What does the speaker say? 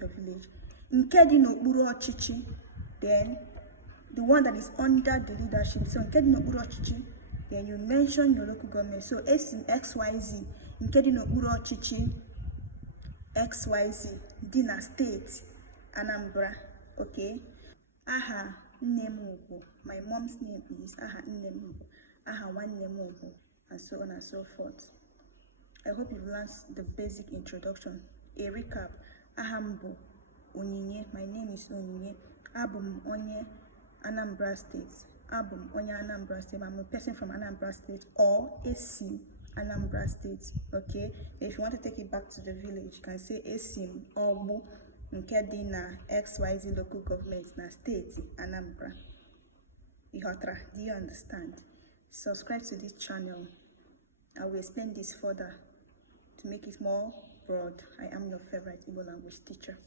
your village. Nke dị n'okpuru ọchịchị, then the one that is under the leadership. So nke dị n'okpuru ọchịchị, then you mention your local government. So esim XYZ, nke dị n'okpuru ọchịchị XYZ, dị na steeti Anambra, okay? Aha nne m bụ, my mom's name is, aha nne m bụ, aha nwanne m bụ, and so on and so forth. I hope you've learned the basic introduction. A recap: aha m bụ Onyinye, my name is Onyinye. Abụ m onye Anambra State. Abụ m onye Anambra State. I'm a person from Anambra State, or Esim Anambra State. Okay, if you want to take it back to the village, you can say Esim Ogbu nke dị na XYZ local government na state Anambra. Ihotra, do you understand? Subscribe to this channel. I will explain this further to make it more broad. I am your favorite Igbo language teacher.